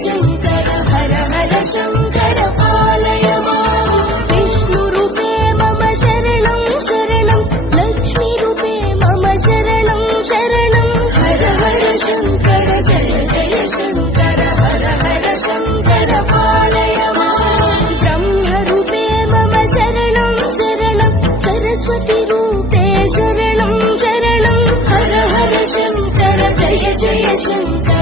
शङ्कर हर हर शङ्कर पालय माम् विष्णुरूपे मम शरणं शरणं लक्ष्मीरूपे मम शरणं शरणं हर हर शङ्कर जय जय शङ्कर हर हर शङ्कर पालय माम् ब्रह्मरूपे मम शरणं शरणं सरस्वतीरूपे शरणं शरणं हर हर शङ्कर जय जय शङ्कर